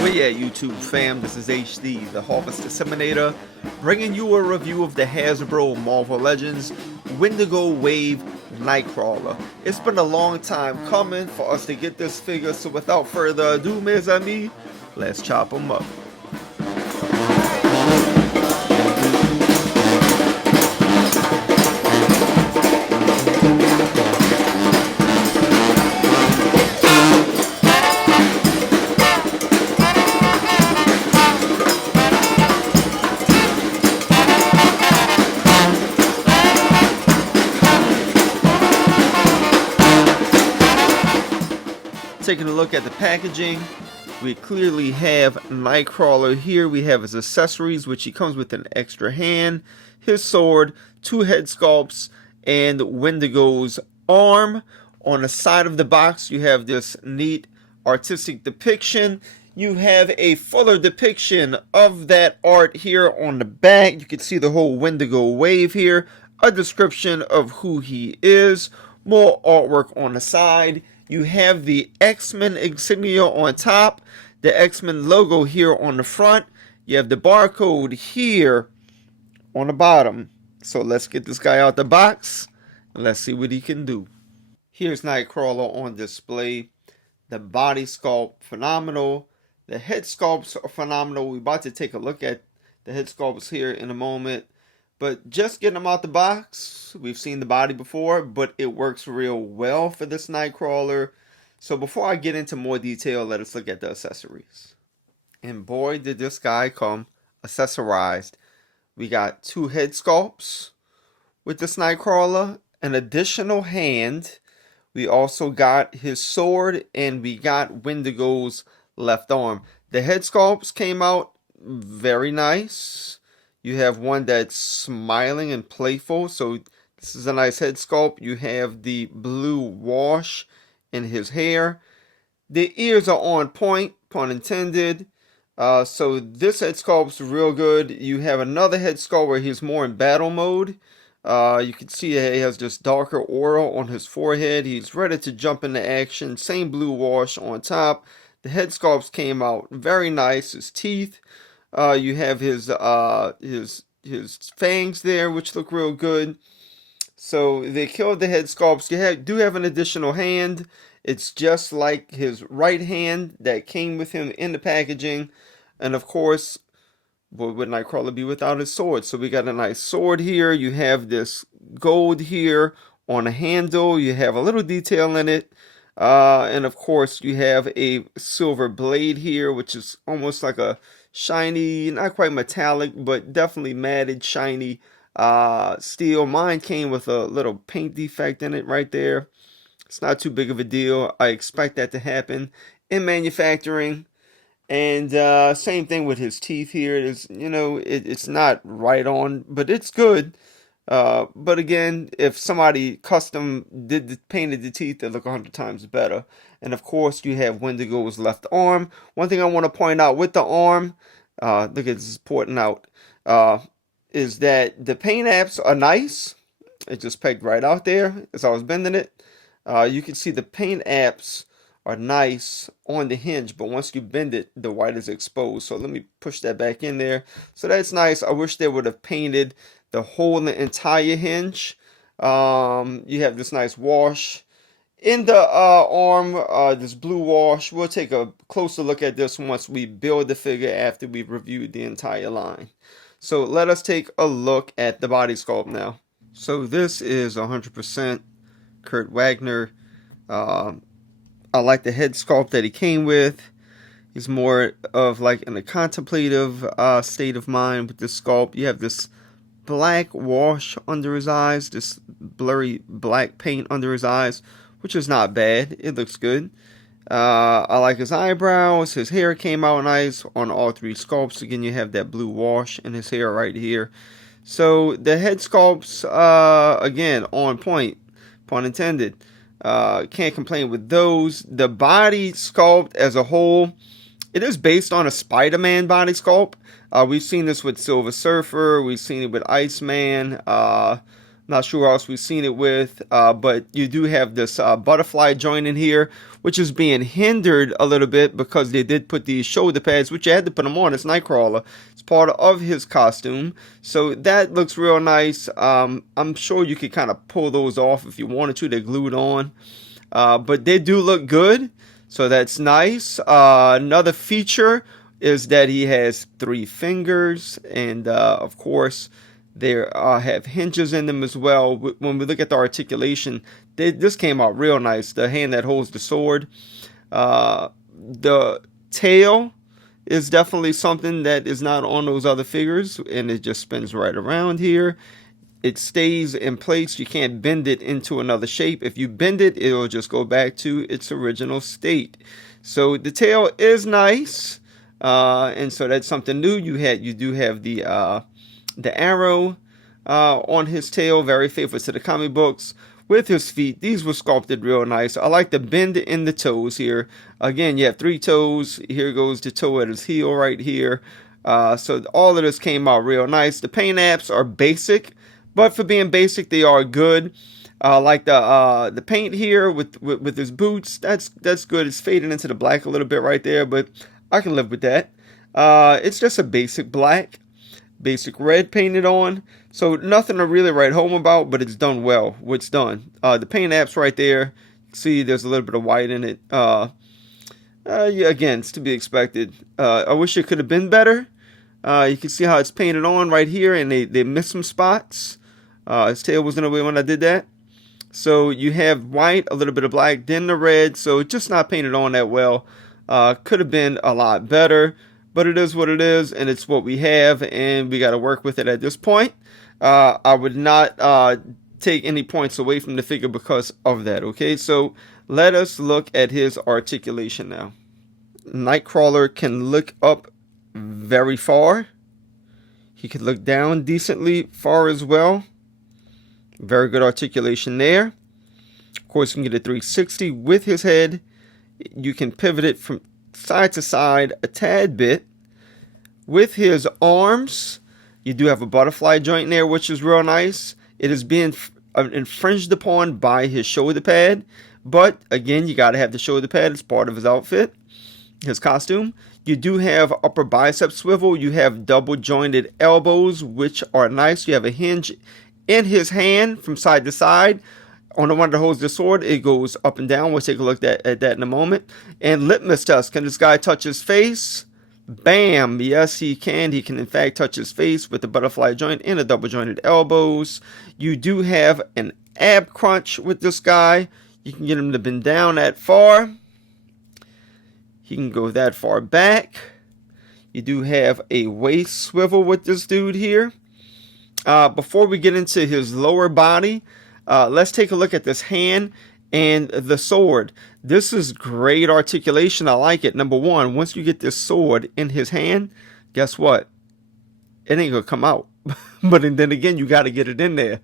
Where you at, YouTube fam? This is HD, the Harvest Disseminator, bringing you a review of the Hasbro Marvel Legends Wendigo Wave Nightcrawler. It's been a long time coming for us to get this figure, so without further ado, mes amis, let's chop him up. Taking a look at the packaging, we clearly have Nightcrawler here. We have his accessories, which he comes with an extra hand, his sword, two head sculpts, and Wendigo's arm. On the side of the box, you have this neat artistic depiction. You have a fuller depiction of that art here on the back. You can see the whole Wendigo wave here, a description of who he is, more artwork on the side. You have the X-Men insignia on top, the X-Men logo here on the front. You have the barcode here on the bottom. So let's get this guy out the box and let's see what he can do. Here's Nightcrawler on display. The body sculpt, phenomenal. The head sculpts are phenomenal. We're about to take a look at the head sculpts here in a moment. But just getting them out the box, we've seen the body before, but it works real well for this Nightcrawler. So before I get into more detail, let us look at the accessories. And boy, did this guy come accessorized. We got two head sculpts with this Nightcrawler, an additional hand. We also got his sword, and we got Wendigo's left arm. The head sculpts came out very nice. You have one that's smiling and playful, so this is a nice head sculpt. You have the blue wash in his hair. The ears are on point, pun intended. So this head sculpt's real good. You have another head sculpt where he's more in battle mode. You can see he has this darker aura on his forehead. He's ready to jump into action. Same blue wash on top. The head sculpts came out very nice. His teeth. You have his fangs there, which look real good. So they killed the head sculpts. You do have an additional hand. It's just like his right hand that came with him in the packaging. And of course, what would Nightcrawler be without his sword? So we got a nice sword here. You have this gold here on a handle. You have a little detail in it. And of course, you have a silver blade here, which is almost like a shiny, not quite metallic, but definitely matted, shiny steel. Mine came with a little paint defect in it right there. It's not too big of a deal. I expect that to happen in manufacturing. And same thing with his teeth here. It is, it's not right on, but it's good. But again, if somebody custom painted the teeth, they look 100 times better. And of course, you have Wendigo's left arm. One thing I want to point out with the arm, look at this porting out, is that the paint apps are nice. It just pegged right out there as I was bending it. You can see the paint apps are nice on the hinge, but once you bend it, the white is exposed. So let me push that back in there. So that's nice. I wish they would have painted the whole entire hinge. You have this nice wash in the arm, this blue wash. We'll take a closer look at this once we build the figure after we've reviewed the entire line. So let us take a look at the body sculpt now. So this is 100% Kurt Wagner. I like the head sculpt that he came with. He's more of like in a contemplative state of mind with this sculpt. You have this black wash under his eyes, this blurry black paint under his eyes, which is not bad. It looks good. I like his eyebrows. His hair came out nice on all three sculpts. Again, you have that blue wash in his hair right here. So the head sculpts, again, on point, pun intended. Can't complain with those. The body sculpt as a whole, it is based on a Spider-Man body sculpt. We've seen this with Silver Surfer. We've seen it with Iceman. Not sure who else we've seen it with, but you do have this butterfly joint in here, which is being hindered a little bit because they did put these shoulder pads, which you had to put them on. It's Nightcrawler. It's part of his costume. So that looks real nice. I'm sure you could kind of pull those off if you wanted to. They're glued on. But they do look good. So that's nice. Another feature is that he has 3 fingers, and of course there have hinges in them as well. When we look at the articulation, this came out real nice. The hand that holds the sword, the tail is definitely something that is not on those other figures, and it just spins right around here. It stays in place. You can't bend it into another shape. If you bend it, it'll just go back to its original state. So the tail is nice. And so that's something new. You do have the arrow on his tail, very faithful to the comic books. With his feet, these were sculpted real nice. I like the bend in the toes here. Again, you have 3 toes. Here goes the toe at his heel right here. So all of this came out real nice. The paint apps are basic, but for being basic, they are good. Like the paint here with his boots, that's good. It's fading into the black a little bit right there, but I can live with that. It's just a basic black, basic red painted on. So nothing to really write home about, but it's done well. What's done. The paint apps right there. See, there's a little bit of white in it. Yeah, again, it's to be expected. I wish it could have been better. You can see how it's painted on right here, and they missed some spots. His tail was in the way when I did that. So you have white, a little bit of black, then the red. So it's just not painted on that well. Could have been a lot better, but it is what it is, and it's what we have, and we got to work with it at this point. I would not take any points away from the figure because of that, okay? So let us look at his articulation now. Nightcrawler can look up very far. He can look down decently far as well. Very good articulation there. Of course, you can get a 360 with his head. You can pivot it from side to side a tad bit. With his arms, you do have a butterfly joint there, which is real nice. It is being infringed upon by his shoulder pad. But, again, you got to have the shoulder pad. It's part of his outfit, his costume. You do have upper bicep swivel. You have double jointed elbows, which are nice. You have a hinge in his hand from side to side. On the one that holds the sword, it goes up and down. We'll take a look at that in a moment. And litmus test. Can this guy touch his face? Bam. Yes, he can. He can, in fact, touch his face with the butterfly joint and the double jointed elbows. You do have an ab crunch with this guy. You can get him to bend down that far. He can go that far back. You do have a waist swivel with this dude here. Before we get into his lower body, let's take a look at this hand and the sword. This is great articulation. I like it. Number one, once you get this sword in his hand, guess what? It ain't going to come out. But then again, you got to get it in there.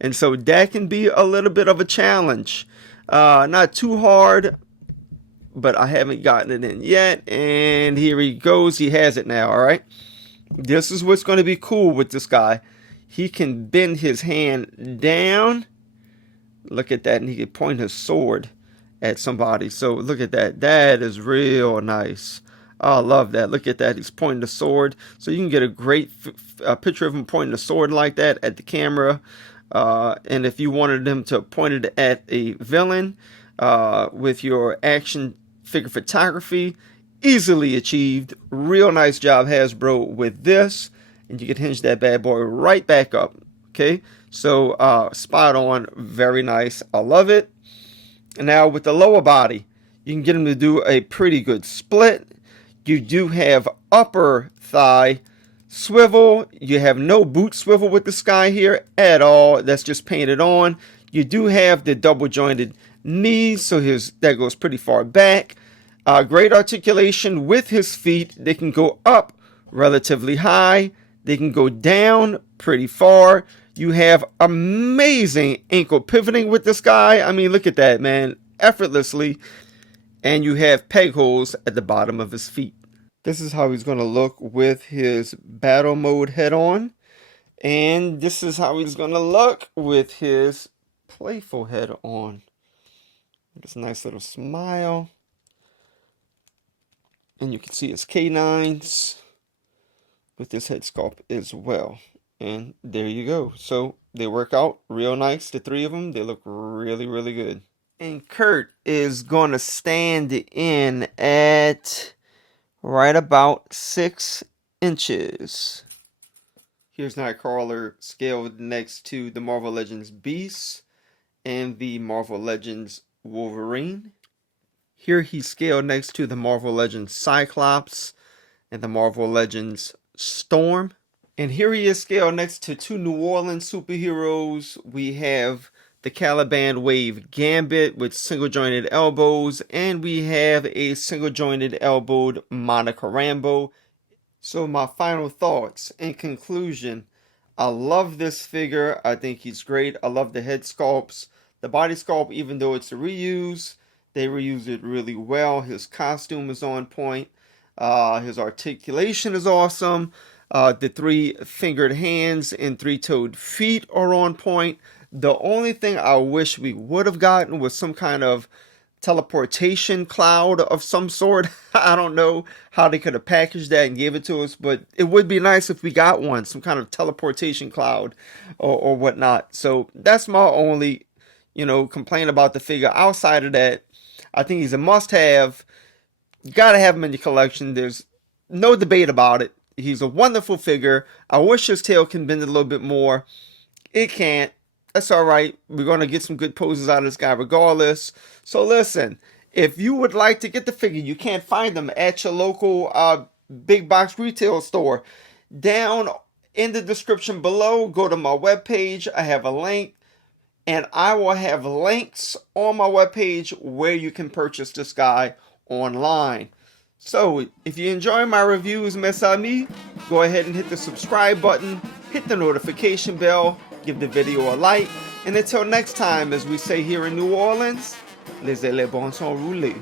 And so that can be a little bit of a challenge. Not too hard, but I haven't gotten it in yet. And here he goes. He has it now, all right? This is what's going to be cool with this guy. He can bend his hand down. Look at that. And he can point his sword at somebody. So look at that. That is real nice. I love that. Look at that. He's pointing the sword. So you can get a great picture of him pointing the sword like that at the camera. And if you wanted him to point it at a villain with your action figure photography, easily achieved. Real nice job, Hasbro, with this. And you can hinge that bad boy right back up. Okay, so spot on, very nice. I love it. And now with the lower body, you can get him to do a pretty good split. You do have upper thigh swivel. You have no boot swivel with this guy here at all. That's just painted on. You do have the double jointed knees, so that goes pretty far back. Great articulation with his feet. They can go up relatively high. They can go down pretty far. You have amazing ankle pivoting with this guy. I mean, look at that, man. Effortlessly. And you have peg holes at the bottom of his feet. This is how he's going to look with his battle mode head on. And this is how he's gonna look with his playful head on. This nice little smile. And you can see his canines with this head sculpt as well. And there you go. So they work out real nice, the three of them. They look really, really good. And Kurt is going to stand in at right about 6 inches. Here's Nightcrawler scaled next to the Marvel Legends Beast and the Marvel Legends Wolverine. Here he's scaled next to the Marvel Legends Cyclops and the Marvel Legends Storm. And here he is scaled next to 2 New Orleans superheroes. We have the Caliban Wave Gambit with single jointed elbows, and we have a single jointed elbowed Monica Rambeau. So my final thoughts in conclusion, I love this figure. I think he's great. I love the head sculpts. The body sculpt, even though it's a reuse, they reuse it really well. His costume is on point. His articulation is awesome. The 3-fingered hands and 3-toed feet are on point. The only thing I wish we would have gotten was some kind of teleportation cloud of some sort. I don't know how they could have packaged that and gave it to us, but it would be nice if we got one, some kind of teleportation cloud or whatnot. So that's my only, complaint about the figure. Outside of that, I think he's a must-have. You gotta have him in your collection. There's no debate about it. He's a wonderful figure. I wish his tail can bend a little bit more. It can't. That's all right. We're going to get some good poses out of this guy regardless. So listen, if you would like to get the figure, you can't find them at your local big box retail store. Down in the description below, go to my webpage. I have a link. And I will have links on my webpage where you can purchase this guy online. So, if you enjoy my reviews, mes amis, go ahead and hit the subscribe button, hit the notification bell, give the video a like, and until next time, as we say here in New Orleans, laissez les bons sons rouler.